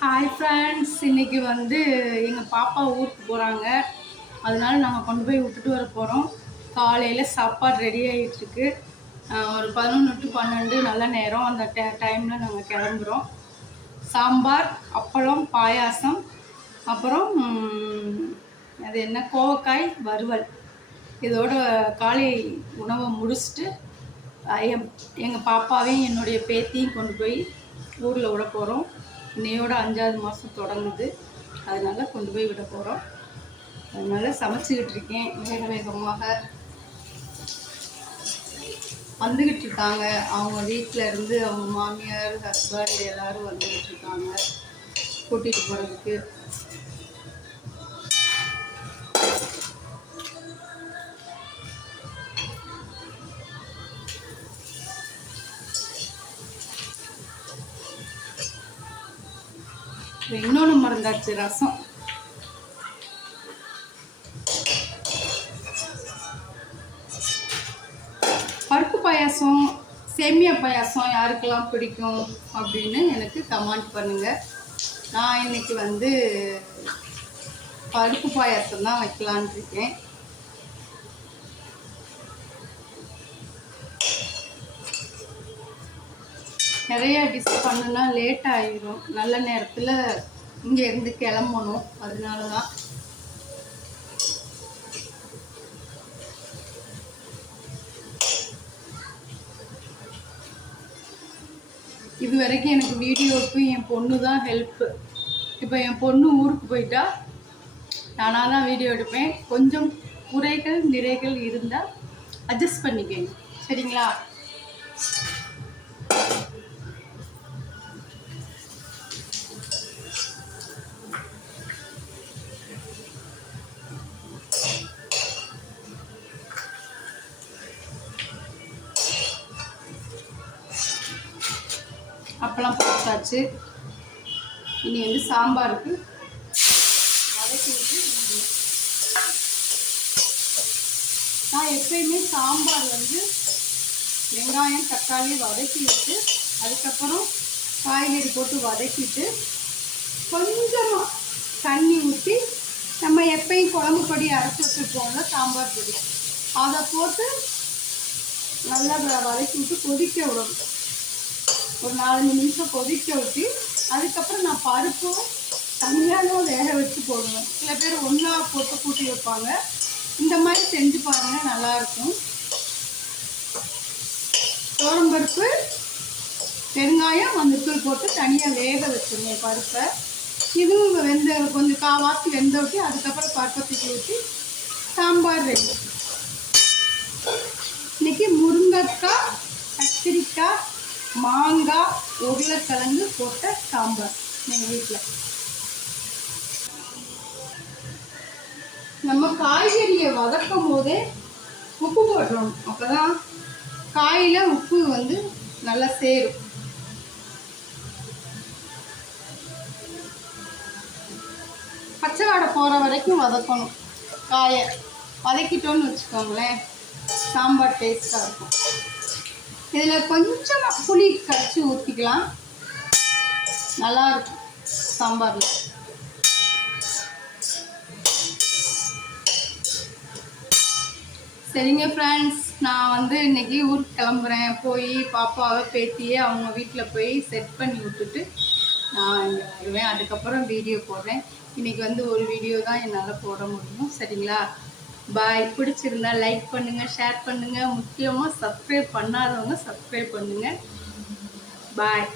Hi friends, இன்றைக்கி வந்து எங்கள் பாப்பா ஊருக்கு போகிறாங்க. அதனால நாங்கள் கொண்டு போய் விட்டுட்டு வர போகிறோம். காலையில் சாப்பாடு ரெடி ஆகிட்டுருக்கு. ஒரு 11 to 12 நல்ல நேரம். அந்த டைமில் நாங்கள் கிளம்புறோம். சாம்பார், அப்பளம், பாயாசம், அப்புறம் அது என்ன கோவக்காய் வறுவல். இதோட காலை உணவை முடிச்சுட்டு எங்கள் பாப்பாவையும் என்னுடைய பேத்தியும் கொண்டு போய் ஊரில் விட போகிறோம். இன்னையோட 5வது மாதம் தொடங்குது. அதனால் கொண்டு போய் விட போகிறோம். அதனால் சமைச்சிக்கிட்டு இருக்கேன். வேகமாக வந்துக்கிட்டு இருக்காங்க. அவங்க வீட்டில் இருந்து அவங்க மாமியார், ஹஸ்பண்ட் எல்லோரும் வந்துக்கிட்டு இருக்காங்க கூட்டிகிட்டு போகிறதுக்கு. இன்னொன்று மறந்தாச்சு, ரசம். பருப்பு பாயாசம், சேமியா பாயாசம் யாருக்கெல்லாம் பிடிக்கும் அப்படின்னு எனக்கு கமெண்ட் பண்ணுங்கள். நான் இன்னைக்கு வந்து பருப்பு பாயாசம் தான் வைக்கலான் இருக்கேன். நிறைய டிஷ் பண்ணுனா லேட் ஆகிடும். நல்ல நேரத்தில் இங்கேருந்து கிளம்பணும். அதனால தான் இது வரைக்கும் எனக்கு வீடியோவுக்கு என் பொண்ணு தான் ஹெல்ப்பு. இப்போ என் பொண்ணு ஊருக்கு போயிட்டா நானாக தான் வீடியோ எடுப்பேன். கொஞ்சம் குறைகள் நிறைகள் இருந்தால் அட்ஜஸ்ட் பண்ணிக்கங்க, சரிங்களா? அப்பளம் போட்டாச்சு. இனி வந்து சாம்பாருக்கு வதக்கி விட்டு, நான் எப்பயுமே சாம்பார் வந்து வெங்காயம் தக்காளி வதக்கி விட்டு அதுக்கப்புறம் காய்கறி போட்டு வதக்கிட்டு கொஞ்சமாக தண்ணி ஊற்றி நம்ம எப்பயும் குழம்பு பொடி அரைச்சி வச்சுருப்போம்ல சாம்பார் பொடி, அதை போட்டு நல்லா வதக்கி விட்டு கொதிக்க விடணும். ஒரு 4-5 நிமிஷம் கொதிக்க ஊற்றி அதுக்கப்புறம் நான் பருப்பும் தனியாக வேக வச்சு போடுவேன். சில பேர் ஒன்றா போட்டு கூட்டி வைப்பாங்க. இந்த மாதிரி செஞ்சு பாருங்கள், நல்லாயிருக்கும். துவரம்பருப்பு, பெருங்காயம், மஞ்சள் போட்டு தனியாக வேக வச்சுருவேன் பருப்பை. இதுவும் கொஞ்சம் காவாசி வெந்த ஊற்றி அதுக்கப்புறம் பருப்பை தூக்கி ஊற்றி சாம்பார் ரெடி. இன்றைக்கி முருங்கைக்காய், கத்திரிக்காய், மாங்காய், உருளைக்கிழங்கு போட்ட சாம்பார் எங்கள் வீட்டில். நம்ம காய்கறியை வதக்கும் போதே உப்பு போட்டுறோம். அப்போ தான் காயில் உப்பு வந்து நல்லா சேரும். பச்சை வாடை போகிற வரைக்கும் வதக்கணும். காயை வதக்கிட்டோன்னு வச்சுக்கோங்களேன், சாம்பார் டேஸ்ட்டாக இருக்கும். இதில் கொஞ்சமாக புளி கரைச்சி ஊற்றிக்கலாம், நல்லாயிருக்கும் சாம்பாரில். சரிங்க ஃப்ரெண்ட்ஸ், நான் வந்து இன்றைக்கி ஊருக்கு கிளம்புறேன். போய் பாப்பாவை பேத்தியே அவங்க வீட்டில் போய் செட் பண்ணி விட்டுட்டு நான் இங்கே வருவேன். அதுக்கப்புறம் வீடியோ போடுறேன். இன்றைக்கி வந்து ஒரு வீடியோ தான் என்னால் போட முடியும், சரிங்களா? பாய். பிடிச்சிருந்தா லைக் பண்ணுங்கள், ஷேர் பண்ணுங்கள். முக்கியமாக சப்ஸ்கிரைப் பண்ணாதவங்க சப்ஸ்கிரைப் பண்ணுங்கள். பாய்.